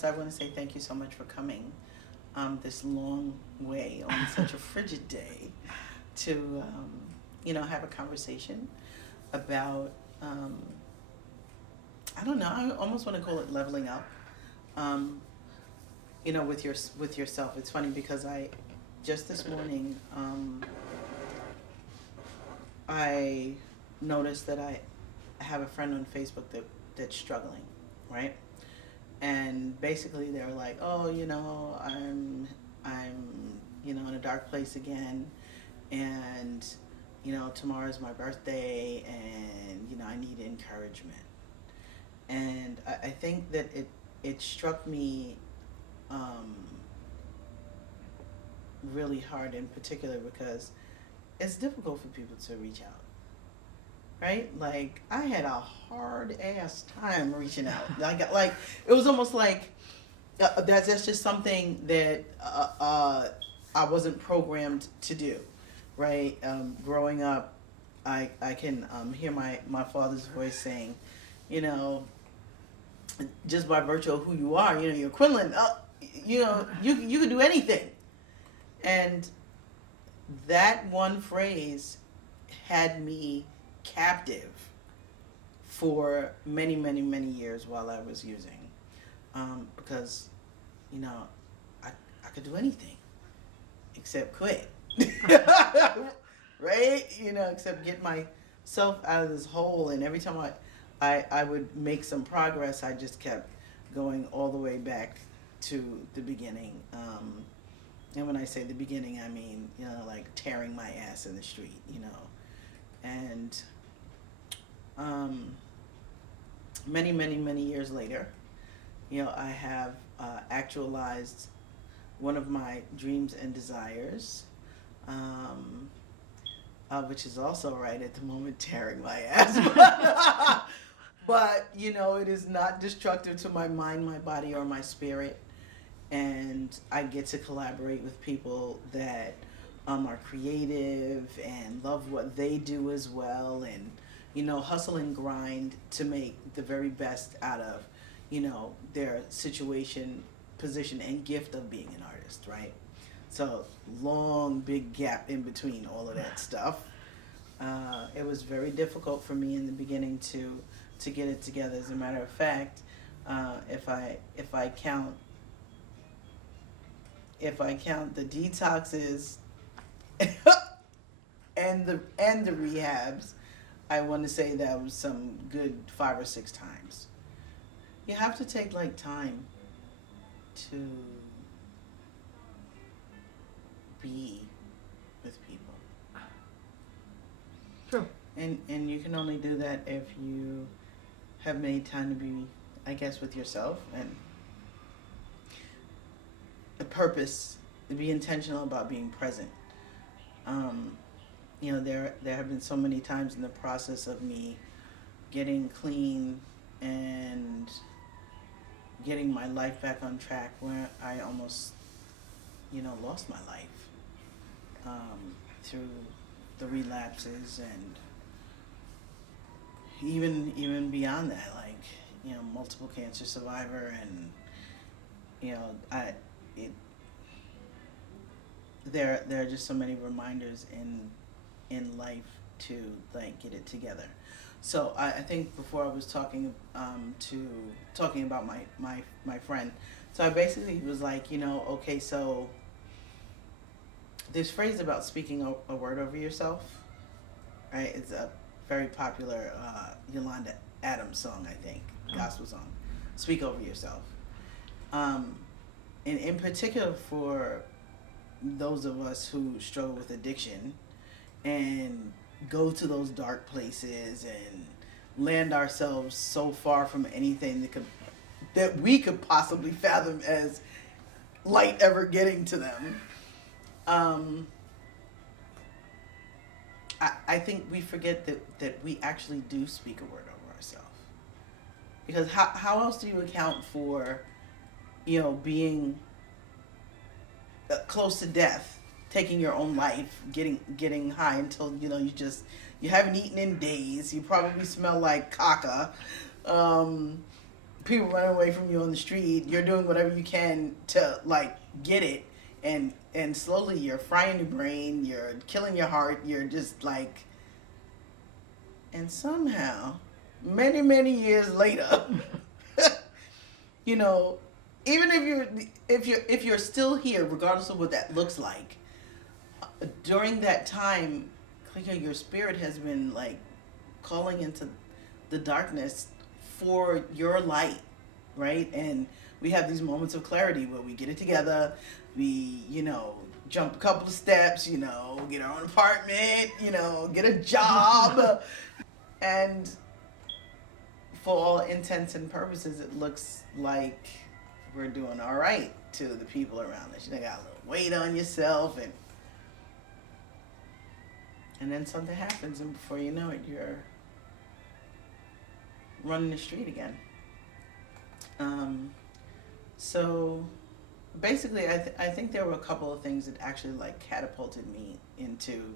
foremost, I want to say thank you so much for coming this long way on such a frigid day to, have a conversation about, I don't know, I almost want to call it leveling up, with yourself. It's funny because just this morning, I noticed that I have a friend on Facebook that's struggling, right? And basically they're like, oh, I'm in a dark place again, and tomorrow's my birthday, and I need encouragement. And I think that it struck me really hard in particular because it's difficult for people to reach out, right? Like, I had a hard ass time reaching out. Like it was almost like that's just something that I wasn't programmed to do, right? Growing up, I can hear my father's voice saying, just by virtue of who you are, you're Quinlan. You can do anything, and that one phrase had me captive for many, many, many years while I was using, because, I could do anything except quit, right? Except get myself out of this hole. And every time I would make some progress, I just kept going all the way back to the beginning. And when I say the beginning, I mean, like tearing my ass in the street, And many, many, many years later, I have actualized one of my dreams and desires, which is also right at the moment tearing my ass. But, it is not destructive to my mind, my body, or my spirit. And I get to collaborate with people that are creative and love what they do as well, and hustle and grind to make the very best out of their situation, position, and gift of being an artist, right? So long big gap in between all of that stuff. It was very difficult for me in the beginning to get it together. As a matter of fact, if I count the detoxes and the rehabs, I want to say that was some good 5 or 6 times. You have to take time to be with people. True. And you can only do that if you have made time to be, I guess, with yourself, and the purpose, to be intentional about being present. There have been so many times in the process of me getting clean and getting my life back on track where I almost, lost my life through the relapses, and even beyond that, multiple cancer survivor, and there are just so many reminders in life to get it together. So I think before I was talking about my friend, so I basically was like, okay, so this phrase about speaking a word over yourself, right? It's a very popular Yolanda Adams song, I think, gospel song. Speak over yourself. And in particular for those of us who struggle with addiction and go to those dark places and land ourselves so far from anything that we could possibly fathom as light ever getting to them. I think we forget that we actually do speak a word over ourselves. Because how else do you account for, being close to death, taking your own life, getting high until, you haven't eaten in days, you probably smell like caca, people running away from you on the street. You're doing whatever you can to like get it, and slowly you're frying your brain. You're killing your heart. You're just like, and somehow, many years later, you know, even if you're still here, regardless of what that looks like, during that time, your spirit has been like calling into the darkness for your light, right? And we have these moments of clarity where we get it together, we, jump a couple of steps, get our own apartment, get a job. And for all intents and purposes, it looks like we're doing all right to the people around us. You got a little weight on yourself, and then something happens, and before you know it, you're running the street again. So basically, I think there were a couple of things that actually like catapulted me into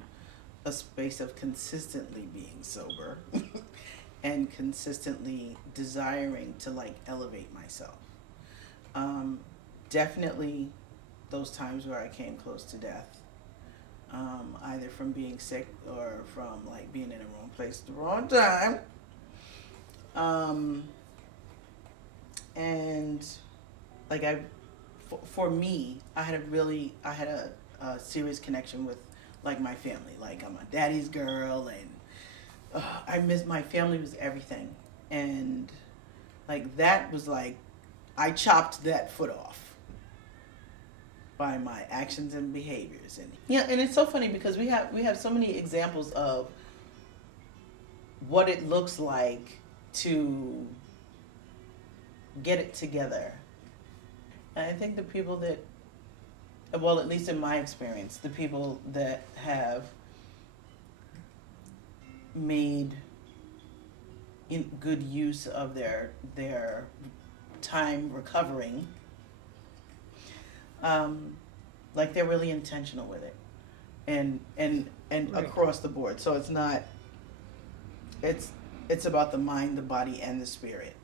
a space of consistently being sober and consistently desiring to like elevate myself. Definitely those times where I came close to death, either from being sick or from like being in the wrong place at the wrong time. And like for me, I had a serious connection with like my family. Like I'm a daddy's girl, and I miss my family was everything. And like that was like, I chopped that foot off by my actions and behaviors. And yeah, and it's so funny because we have so many examples of what it looks like to get it together. And I think the people that, well, at least in my experience, the people that have made good use of their time recovering, like they're really intentional with it, and right. Across the board. So it's not, it's about the mind, the body, and the spirit.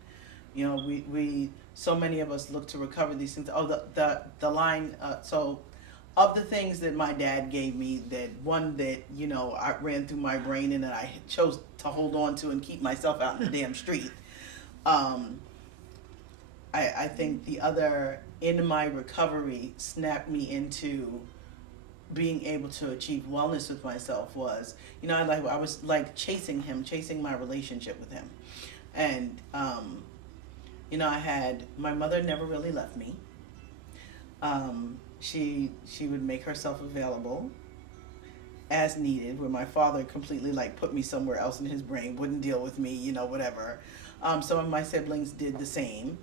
We so many of us look to recover these things. Oh, the line. So, of the things that my dad gave me, that one that I ran through my brain and that I chose to hold on to and keep myself out in the damn street. I think the other in my recovery snapped me into being able to achieve wellness with myself was, I was like chasing my relationship with him. And, I had, my mother never really left me. She would make herself available as needed, where my father completely like put me somewhere else in his brain, wouldn't deal with me, whatever. Some of my siblings did the same.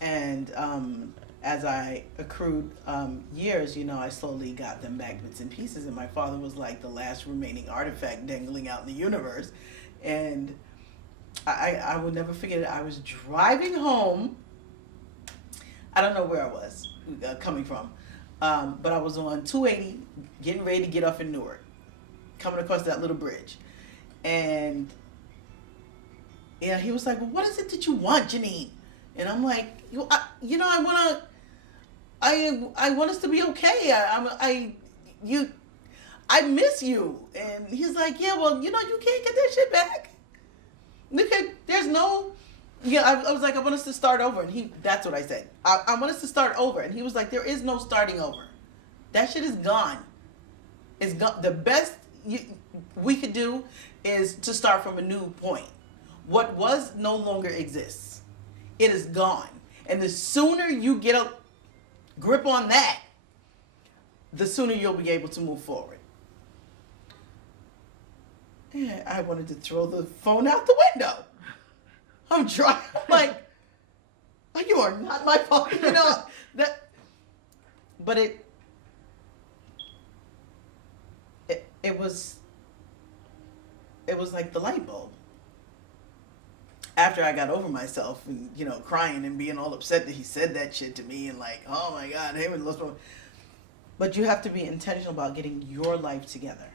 And as I accrued years, I slowly got them back bits and pieces. And my father was like the last remaining artifact dangling out in the universe. And I will never forget it. I was driving home. I don't know where I was coming from. But I was on 280, getting ready to get off in Newark, coming across that little bridge. And he was like, well, what is it that you want, Janine? And I'm like, I want us to be okay. I miss you. And he's like, yeah, well, you can't get that shit back. There's no, I was like, I want us to start over. And that's what I said. I want us to start over. And he was like, there is no starting over. That shit is gone. It's gone. The best we could do is to start from a new point. What was no longer exists. It is gone. And the sooner you get a grip on that, the sooner you'll be able to move forward. And I wanted to throw the phone out the window. I'm trying, like, oh, you are not my phone, that. But it was like the light bulb. After I got over myself and, crying and being all upset that he said that shit to me and like, oh my God, him and lost my. But you have to be intentional about getting your life together,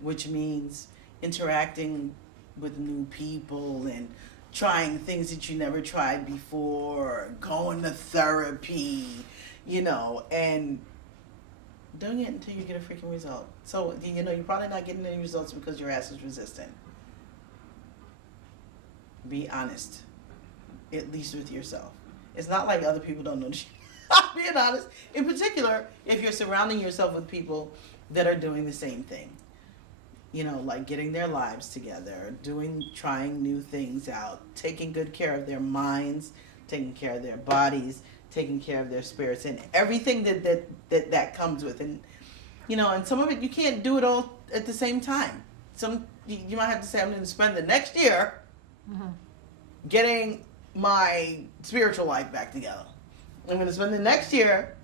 which means interacting with new people and, trying things that you never tried before, going to therapy, and doing it until you get a freaking result. So, you're probably not getting any results because your ass is resistant. Be honest, at least with yourself. It's not like other people don't know. I'm being honest. In particular, if you're surrounding yourself with people that are doing the same thing. Like getting their lives together, trying new things out, taking good care of their minds, taking care of their bodies, taking care of their spirits, and everything that comes with. And, and some of it, you can't do it all at the same time. You might have to say, I'm going to spend the next year getting my spiritual life back together. I'm going to spend the next year,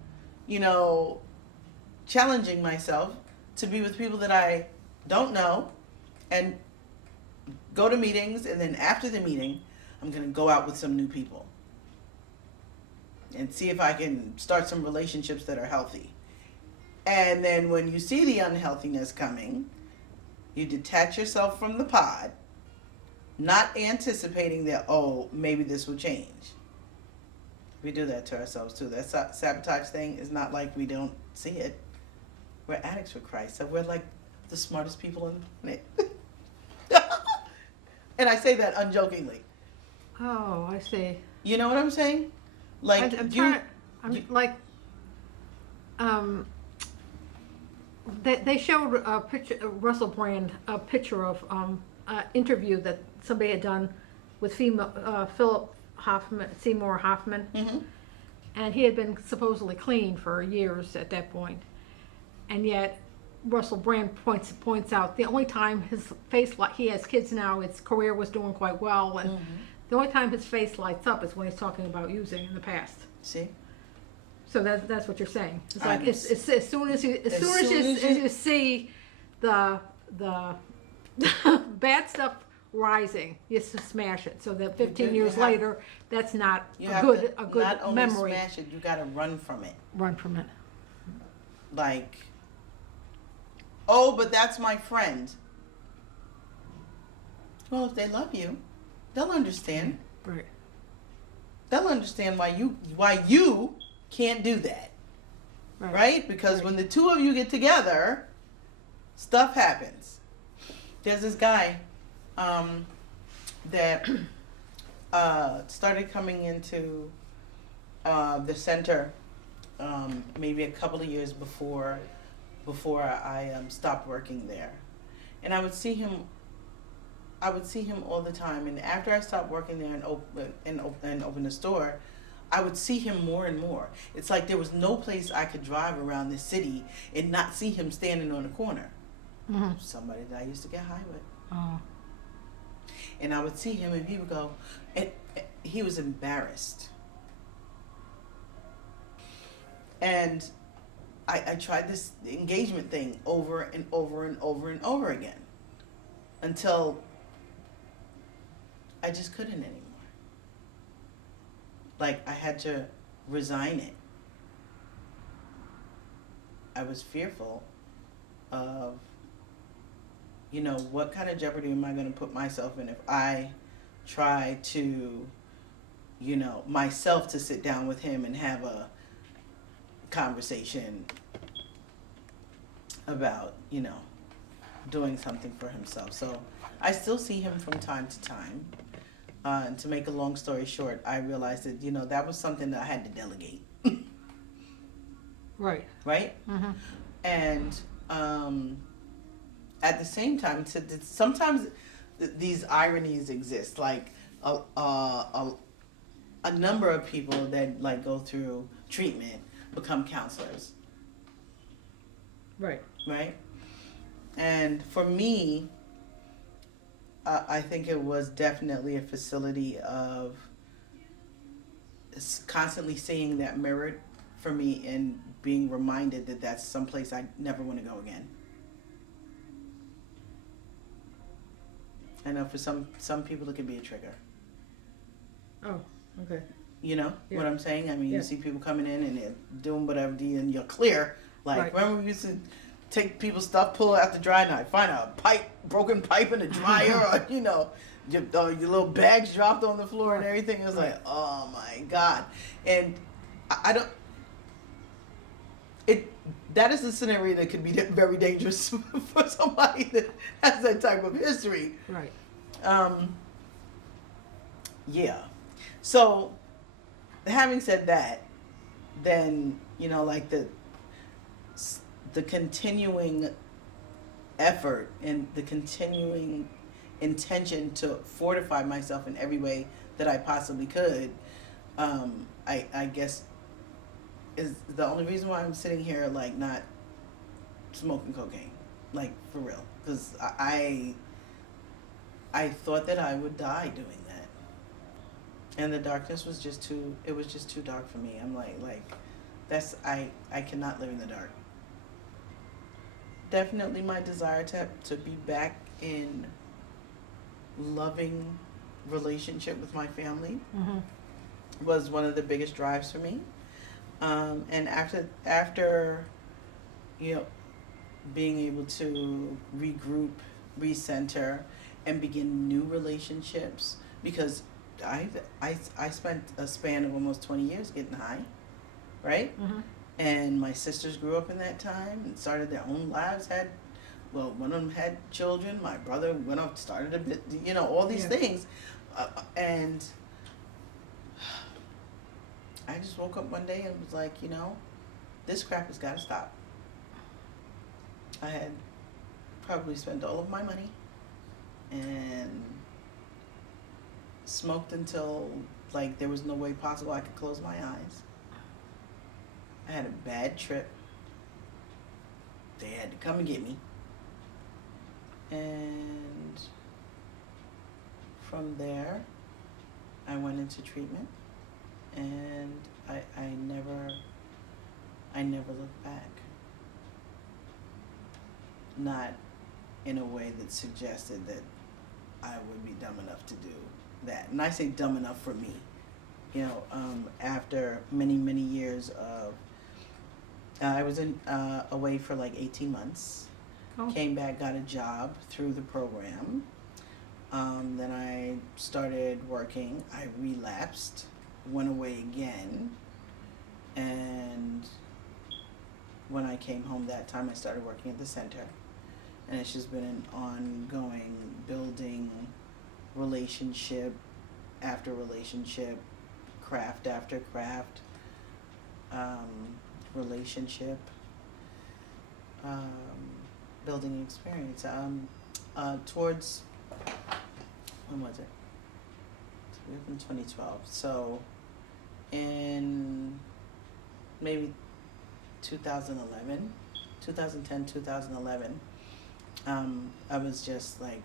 challenging myself to be with people that I don't know and go to meetings, and then after the meeting, I'm going to go out with some new people and see if I can start some relationships that are healthy. And then when you see the unhealthiness coming, you detach yourself from the pod, not anticipating that, maybe this will change. We do that to ourselves too. That sabotage thing is not like we don't see it. We're addicts for Christ. So we're like the smartest people on the planet. And I say that unjokingly. Oh, I see. You know what I'm saying? Like they showed a picture, Russell Brand, a picture of interview that somebody had done with Philip Hoffman, Seymour Hoffman, and he had been supposedly clean for years at that point, and yet Russell Brand points out the only time his face he has kids now, his career was doing quite well, and the only time his face lights up is when he's talking about using in the past. See? So that's what you're saying. It's like as soon as you see the bad stuff rising, you smash it. So that 15 years later, that's not a good not only memory. Smash it, you got to run from it. Run from it. Like, but that's my friend. Well, if they love you, they'll understand. Right. They'll understand why you can't do that. Right? Because when the two of you get together, stuff happens. There's this guy that started coming into the center maybe a couple of years before I stopped working there, and I would see him all the time. And after I stopped working there and opened the store, I would see him more and more. It's like there was no place I could drive around the city and not see him standing on the corner. Somebody that I used to get high with. Oh. And I would see him, and he would go, and he was embarrassed. And I tried this engagement thing over and over and over and over again until I just couldn't anymore. Like, I had to resign it. I was fearful of, what kind of jeopardy am I going to put myself in if I try to, myself to sit down with him and have a conversation about, doing something for himself. So I still see him from time to time. And to make a long story short, I realized that, that was something that I had to delegate. Right. Right? And at the same time, sometimes these ironies exist. Like a number of people that go through treatment become counselors. Right. Right? And for me, I think it was definitely a facility of constantly seeing that mirrored for me and being reminded that that's someplace I never want to go again. I know for some people it can be a trigger. Oh, okay. You know what I'm saying? I mean, Yeah. you see people coming in and they're doing whatever, and you're clear. Like, remember we used to take people's stuff, pull out the dry knife, find a broken pipe in a dryer, or, your little bags dropped on the floor and everything. It was Right. like, oh my God. And I don't, it, that is a scenario that could be very dangerous for somebody that has that type of history. Right. Yeah. So, having said that, then, you know, like the continuing effort and the continuing intention to fortify myself in every way that I possibly could, I guess is the only reason why I'm sitting here, like, not smoking cocaine, like, for real, because I thought that I would die doing that, and the darkness was just too dark for me. I'm like that's, I cannot live in the dark. Definitely my desire to be back in loving relationship with my family Mm-hmm. was one of the biggest drives for me. And after, you know, being able to regroup, recenter, and begin new relationships, because I spent a span of almost 20 years getting high, right? Mm-hmm. And my sisters grew up in that time and started their own lives. One of them had children. My brother went off, started a bit, you know, all these things, and I just woke up one day and was like, you know, this crap has got to stop. I had probably spent all of my money and smoked until, like, there was no way possible I could close my eyes. I had a bad trip. They had to come and get me. And from there, I went into treatment. And I never looked back. Not in a way that suggested that I would be dumb enough to do that. And I say dumb enough for me. You know, after many, many years of, I was away for like 18 months. Oh. Came back, got a job through the program. Then I started working. I relapsed. Went away again, and when I came home that time, I started working at the center, and it's just been an ongoing building relationship after relationship, craft after craft, relationship, building experience. Towards, when was it? It was in 2012. So in maybe 2011, 2010, 2011, I was just like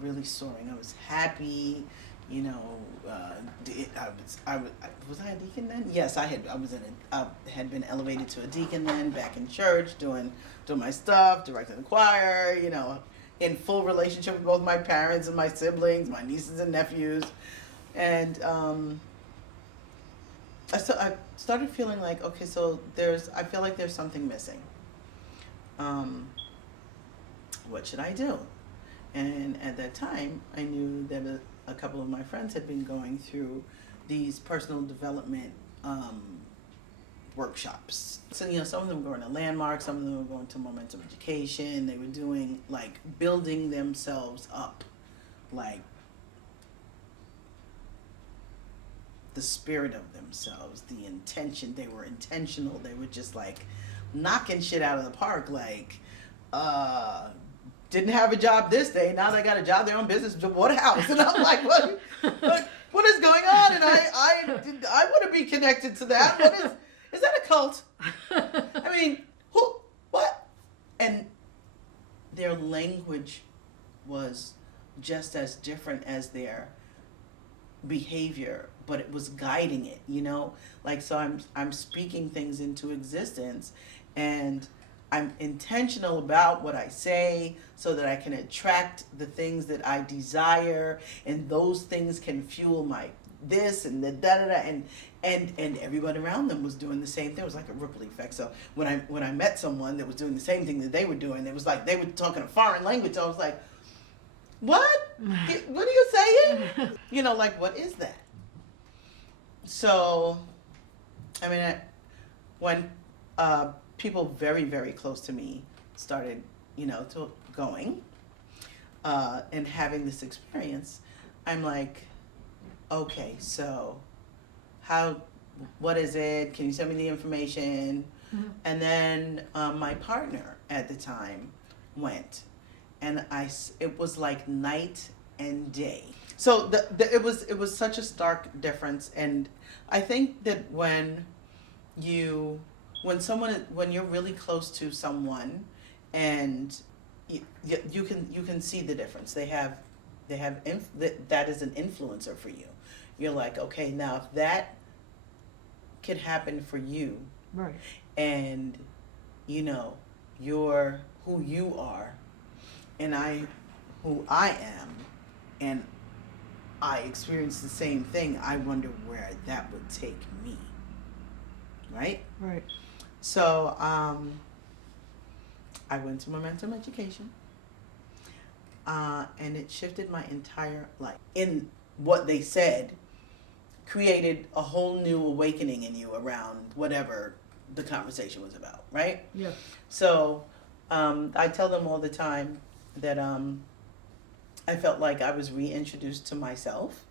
really soaring. I was happy, you know. Was I a deacon then? Yes, I had been elevated to a deacon then, back in church, doing my stuff, directing the choir, you know, in full relationship with both my parents and my siblings, my nieces and nephews. And I started feeling like, okay, so I feel like there's something missing. What should I do? And at that time, I knew that a couple of my friends had been going through these personal development workshops. So, you know, some of them were going to Landmark, some of them were going to Momentum Education. They were doing, like, building themselves up, like, the spirit of themselves, the intention. They were intentional. They were just like knocking shit out of the park. Like, didn't have a job this day. Now they got a job, their own business. What house? And I'm like, what is going on? And I want to be connected to that. Is that a cult? I mean, what? And their language was just as different as their behavior, but it was guiding it, you know? Like, so I'm speaking things into existence, and I'm intentional about what I say so that I can attract the things that I desire, and those things can fuel my this and the da-da-da, and everyone around them was doing the same thing. It was like a ripple effect. So when I met someone that was doing the same thing that they were doing, it was like they were talking a foreign language. I was like, What? What are you saying? You know, like, what is that? So, I mean, when people very, very close to me started, you know, going and having this experience, I'm like, okay, so what is it? Can you send me the information? Mm-hmm. And then my partner at the time went, and it was like night and day. So it was such a stark difference, and I think that when you're really close to someone, and you can see the difference. That is an influencer for you. You're like, okay, now if that could happen for you, Right. and you know you're who you are, and who I am, and I experienced the same thing, I wonder where that would take me. Right? Right. So I went to Momentum Education, and it shifted my entire life. In what they said, created a whole new awakening in you around whatever the conversation was about, right? Yeah. So I tell them all the time that I felt like I was reintroduced to myself,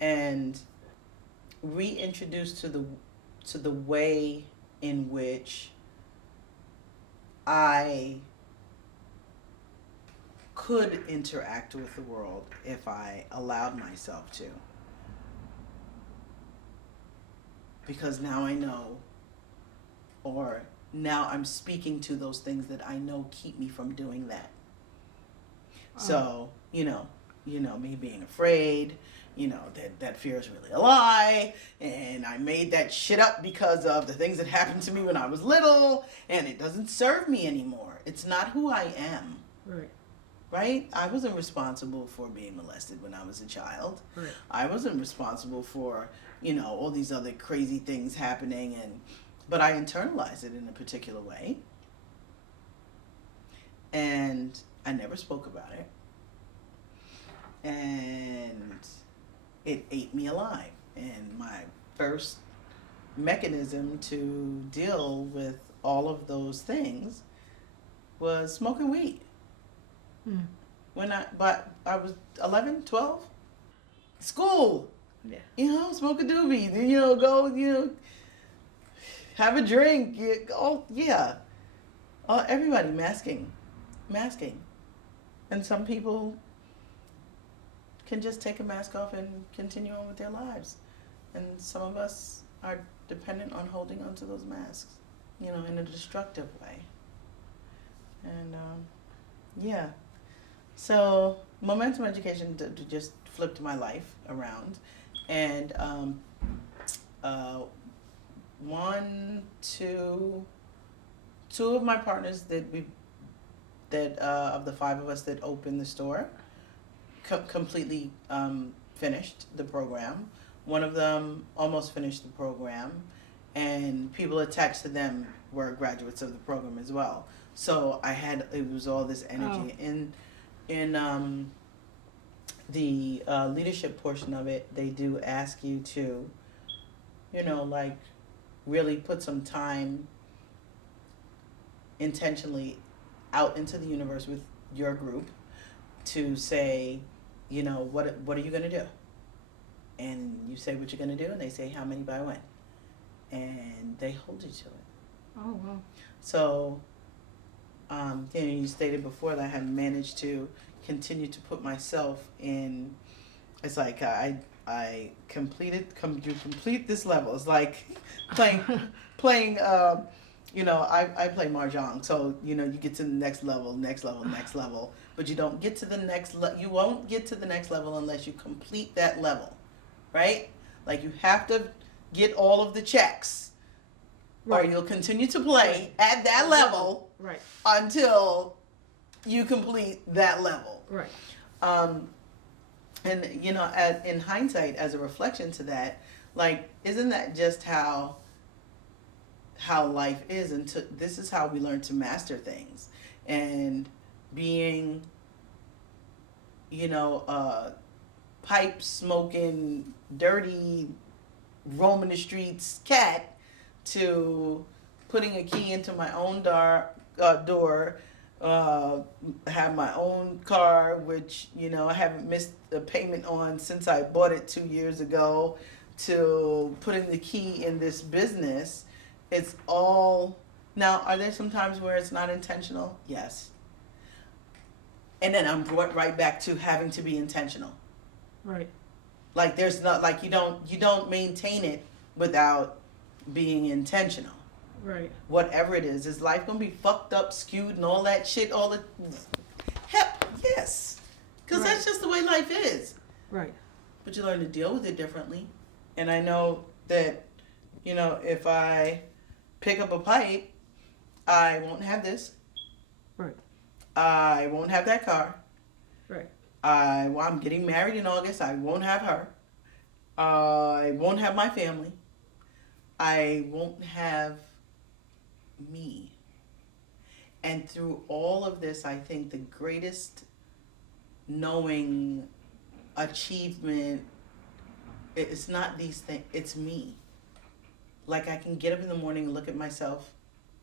and reintroduced to the way in which I could interact with the world if I allowed myself to. Because now I know, or now I'm speaking to those things that I know keep me from doing that. So, you know, me being afraid, that fear is really a lie, and I made that shit up because of the things that happened to me when I was little, and it doesn't serve me anymore. It's not who I am. Right. Right? I wasn't responsible for being molested when I was a child. Right. I wasn't responsible for, all these other crazy things happening, but I internalized it in a particular way. And I never spoke about it. And it ate me alive. And my first mechanism to deal with all of those things was smoking weed. Mm. But I was 11, 12. School. Yeah. Smoke a doobie. Then, go, have a drink. Everybody masking. And some people can just take a mask off and continue on with their lives. And some of us are dependent on holding onto those masks, in a destructive way. And, So Momentum Education just flipped my life around. And two of my partners of the five of us that opened the store completely finished the program. One of them almost finished the program, and people attached to them were graduates of the program as well. So it was all this energy. In the leadership portion of it, they do ask you to, really put some time intentionally out into the universe with your group to say, what are you going to do? And you say what you're going to do, and they say how many by when. And they hold you to it. Oh, wow. So, you stated before that I had managed to continue to put myself in. It's like you complete this level. It's like playing. I play mahjong, so you get to the next level, but you don't get to the next. You won't get to the next level unless you complete that level, right? Like you have to get all of the checks, Right. or you'll continue to play at that level, Right. until you complete that level. Right. And in hindsight, as a reflection to that, isn't that just how life is? And this is how we learn to master things, and being pipe smoking, dirty, roaming the streets cat to putting a key into my own door, have my own car, which, I haven't missed a payment on since I bought it 2 years ago, to putting the key in this business. It's all. Now, are there some times where it's not intentional? Yes. And then I'm brought right back to having to be intentional. Right. Like, there's not, like, you don't maintain it without being intentional. Right. Whatever it is life gonna be fucked up, skewed, and all that shit? Heck, yes, because that's just the way life is. Right. But you learn to deal with it differently. And I know that, if I pick up a pipe, I won't have this. Right. I won't have that car. Right. I'm getting married in August. I won't have her. I won't have my family. I won't have me. And through all of this, I think the greatest knowing achievement, it's not these things, it's me. Like, I can get up in the morning and look at myself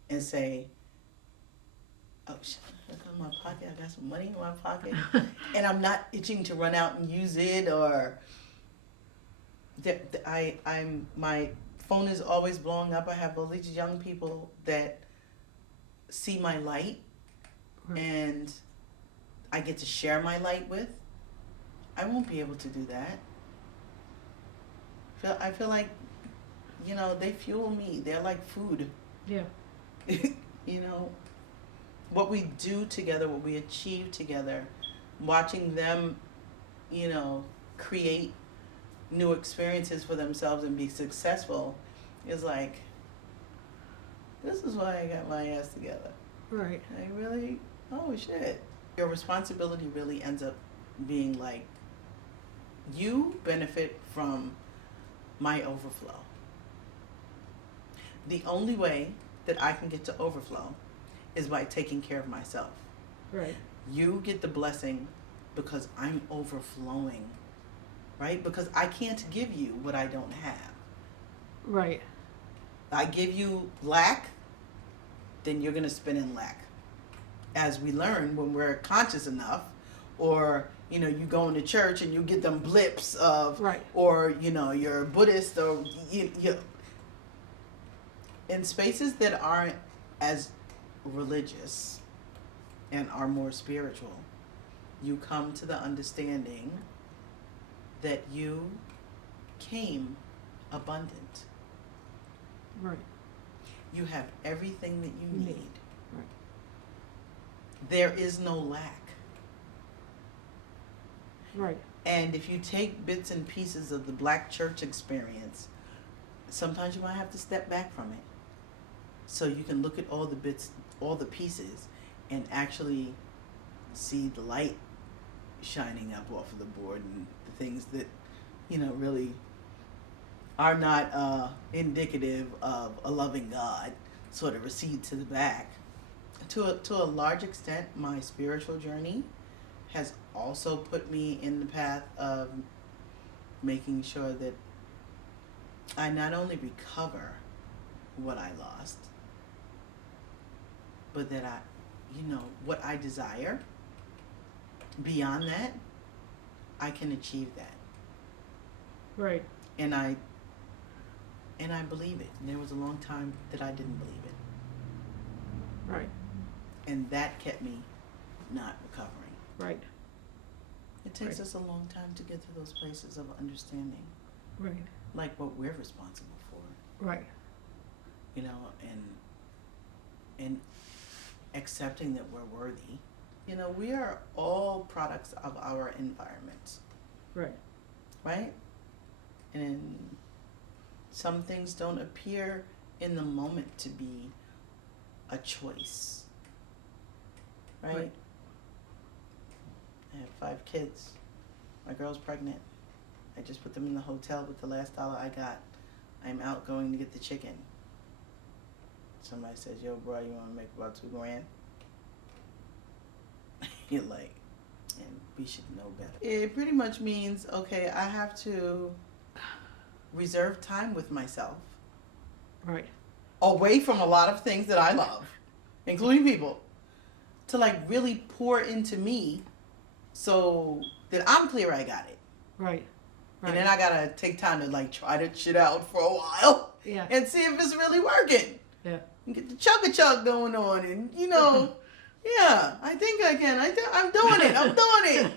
and say, oh shit, look in my pocket, I got some money in my pocket. And I'm not itching to run out and use it, or my phone is always blowing up. I have all these young people that see my light, and I get to share my light with. I won't be able to do that. I feel like, they fuel me. They're like food. Yeah. What we do together, what we achieve together, watching them, create new experiences for themselves and be successful is like, this is why I got my ass together. Right. Oh shit. Your responsibility really ends up being like, you benefit from my overflow. The only way that I can get to overflow is by taking care of myself. Right. You get the blessing because I'm overflowing, right? Because I can't give you what I don't have. Right. I give you lack, then you're going to spin in lack. As we learn when we're conscious enough, or, you go into church and you get them blips of, right. Or, you're a Buddhist, or you in spaces that aren't as religious and are more spiritual, you come to the understanding that you came abundant. Right. You have everything that you need. Right. There is no lack. Right. And if you take bits and pieces of the Black church experience, sometimes you might have to step back from it, so you can look at all the bits, all the pieces, and actually see the light shining up off of the board, and the things that, really are not indicative of a loving God sort of recede to the back. To a large extent, my spiritual journey has also put me in the path of making sure that I not only recover what I lost, but that I, what I desire, beyond that, I can achieve that. Right. And I believe it. And there was a long time that I didn't believe it. Right. And that kept me not recovering. Right. It takes Right. us a long time to get to those places of understanding, Right. like what we're responsible for, Right. and accepting that we're worthy. We are all products of our environments, Right. right? And some things don't appear in the moment to be a choice, right? I have 5 kids. My girl's pregnant. I just put them in the hotel with the last dollar I got. I'm out going to get the chicken. Somebody says, yo, bro, you want to make about $2,000? You're like, and we should know better. It pretty much means, okay, I have to reserve time with myself. Right. Away from a lot of things that I love, including people, to like really pour into me so that I'm clear I got it. Right. Right. And then I gotta take time to like try that shit out for a while. Yeah. And see if it's really working. Yeah. And get the chug going on, and yeah, I think I can. I'm doing it. I'm doing it.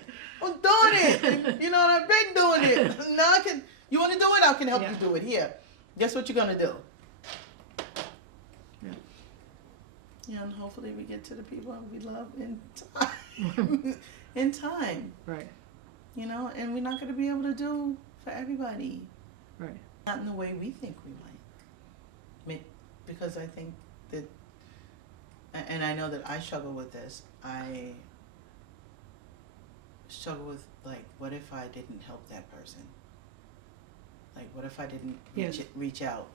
And, I've been doing it. Now I can. You want to do it? I can help you do it. Here, guess what you're gonna do? Yeah. Yeah, and hopefully we get to the people we love in time. In time. Right. And we're not gonna be able to do for everybody. Right. Not in the way we think we might. Because I think that, and I know that I struggle with this. I struggle with, like, what if I didn't help that person? Like, what if I didn't reach out?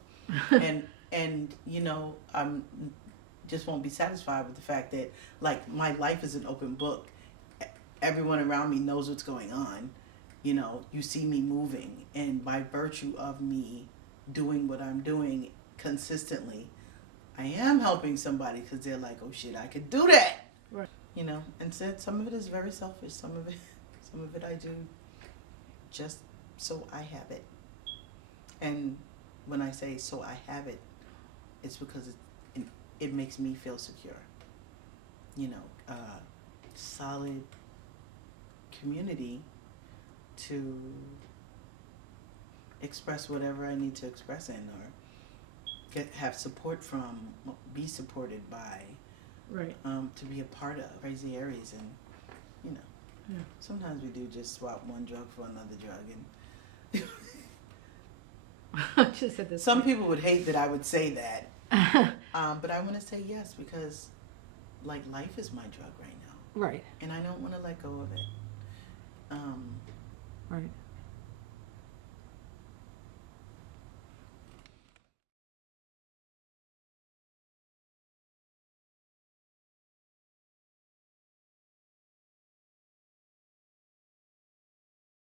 and I'm just won't be satisfied with the fact that, like, my life is an open book. Everyone around me knows what's going on. You see me moving, and by virtue of me doing what I'm doing consistently, I am helping somebody because they're like, oh shit, I could do that. Right. And said some of it is very selfish. Some of it I do just so I have it. And when I say so I have it, it's because it makes me feel secure. Solid community to express whatever I need to express in, or have support from, be supported by, Right. To be a part of crazy areas. And sometimes we do just swap one drug for another drug, and Just said this. some people would hate that I would say that, but I want to say yes, because like life is my drug right now, Right. and I don't want to let go of